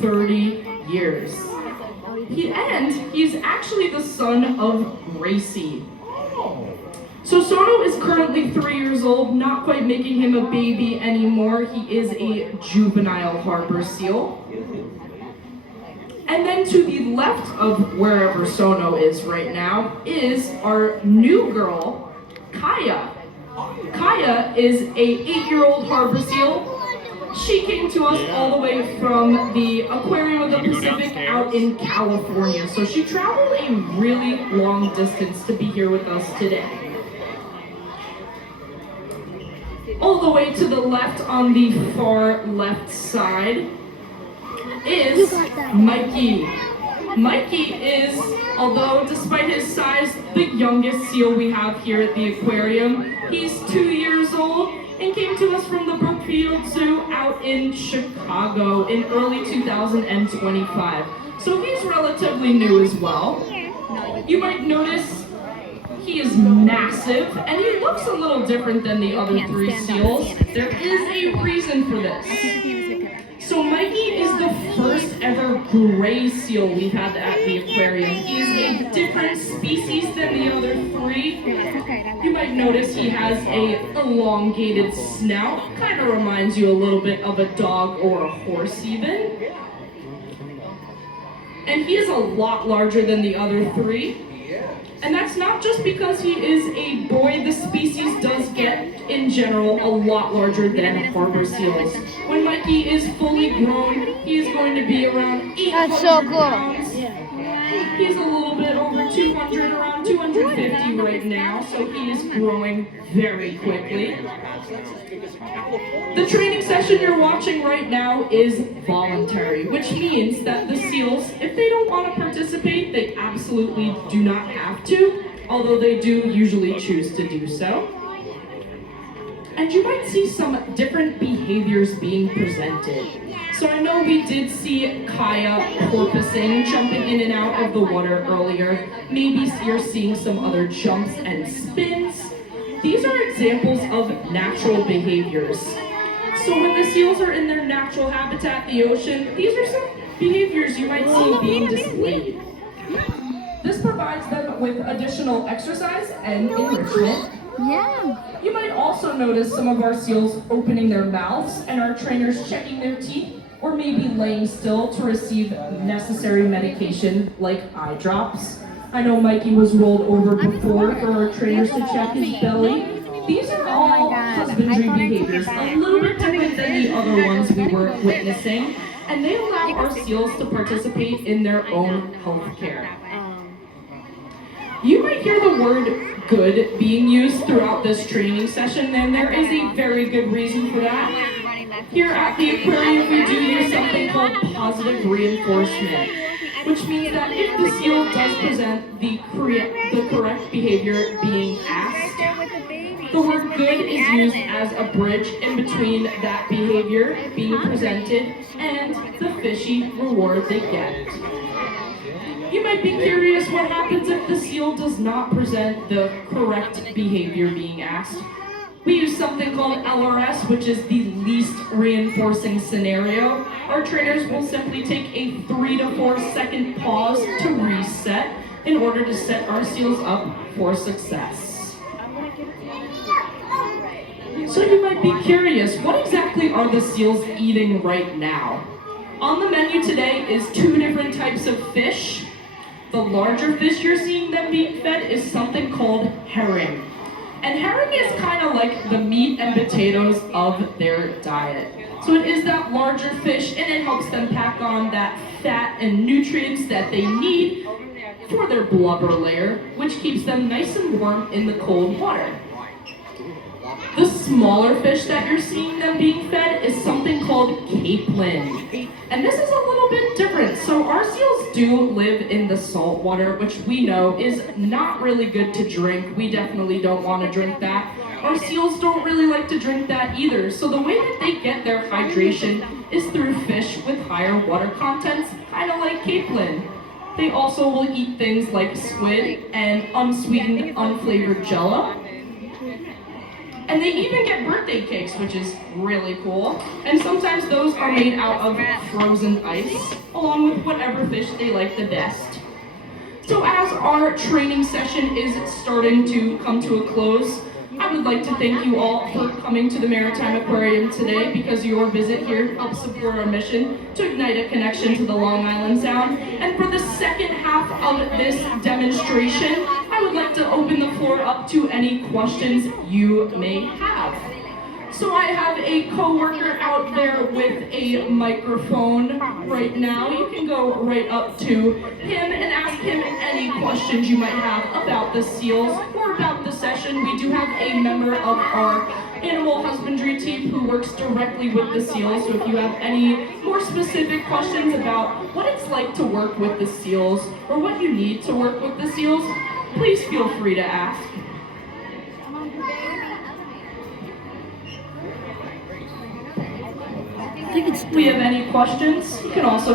30 years. He's actually the son of Gracie. So Sono is currently 3 years old, not quite making him a baby anymore. He is a juvenile harbor seal. And then to the left of wherever Sono is right now is our new girl, Kaya. Kaya is a 8-year-old harbor seal. She came to us all the way from the Aquarium of the Pacific out in California. So she traveled a really long distance to be here with us today. All the way to the left on the far left side is Mikey. Mikey is, although despite his size, the youngest seal we have here at the aquarium. He's 2 years old and came to us from the Brookfield Zoo out in Chicago in early 2025. So he's relatively new as well. You might notice he is massive, and he looks a little different than the other 3 seals. There is a reason for this. So Mikey is the first ever gray seal we've had at the aquarium. He is a different species than the other 3. You might notice he has a elongated snout. Kind of reminds you a little bit of a dog or a horse even. And he is a lot larger than the other 3. And that's not just because he is a boy. The species does get, in general, a lot larger than harbor seals. When Mikey is fully grown, he is going to be around 800 pounds. He's a little bit over 200, around 250 right now, so he is growing very quickly. The training session you're watching right now is voluntary, which means that the seals, if they don't want to participate, they absolutely do not have to, although they do usually choose to do so. And you might see some different behaviors being presented. So I know we did see Kaya porpoising, jumping in and out of the water earlier. Maybe you're seeing some other jumps and spins. These are examples of natural behaviors. So when the seals are in their natural habitat, the ocean, these are some behaviors you might see being displayed. This provides them with additional exercise and enrichment. Yeah. You might also notice some of our seals opening their mouths and our trainers checking their teeth or maybe laying still to receive necessary medication like eye drops. I know Mikey was rolled over before for our trainers to check his belly. These are all husbandry behaviors, a little bit different than the other ones we were witnessing, and they allow our seals to participate in their own health care. You might hear the word good being used throughout this training session, and there is a very good reason for that. Here at the aquarium, we do use something called positive reinforcement, which means that if the seal does present the correct behavior being asked, the word good is used as a bridge in between that behavior being presented and the fishy reward they get. You might be curious what happens if the seal does not present the correct behavior being asked. We use something called LRS, which is the least reinforcing scenario. Our trainers will simply take a 3 to 4 second pause to reset in order to set our seals up for success. So you might be curious, what exactly are the seals eating right now? On the menu today is 2 different types of fish. The larger fish you're seeing them being fed is something called herring. And herring is kind of like the meat and potatoes of their diet. So it is that larger fish, and it helps them pack on that fat and nutrients that they need for their blubber layer, which keeps them nice and warm in the cold water. The smaller fish that you're seeing them being fed is something called capelin. And this is a little bit different. So our seals do live in the salt water, which we know is not really good to drink. We definitely don't want to drink that. Our seals don't really like to drink that either. So the way that they get their hydration is through fish with higher water contents, kind of like capelin. They also will eat things like squid and unsweetened, unflavored jello. And they even get birthday cakes, which is really cool. And sometimes those are made out of frozen ice, along with whatever fish they like the best. So as our training session is starting to come to a close, I would like to thank you all for coming to the Maritime Aquarium today, because your visit here helps support our mission to ignite a connection to the Long Island Sound. And for the second half of this demonstration, I would like to open the floor up to any questions you may have. So I have a coworker out there with a microphone right now. You can go right up to him and ask him any questions you might have about the seals or about the session. We do have a member of our animal husbandry team who works directly with the seals. So if you have any more specific questions about what it's like to work with the seals or what you need to work with the seals, please feel free to ask. If we have any questions, you can also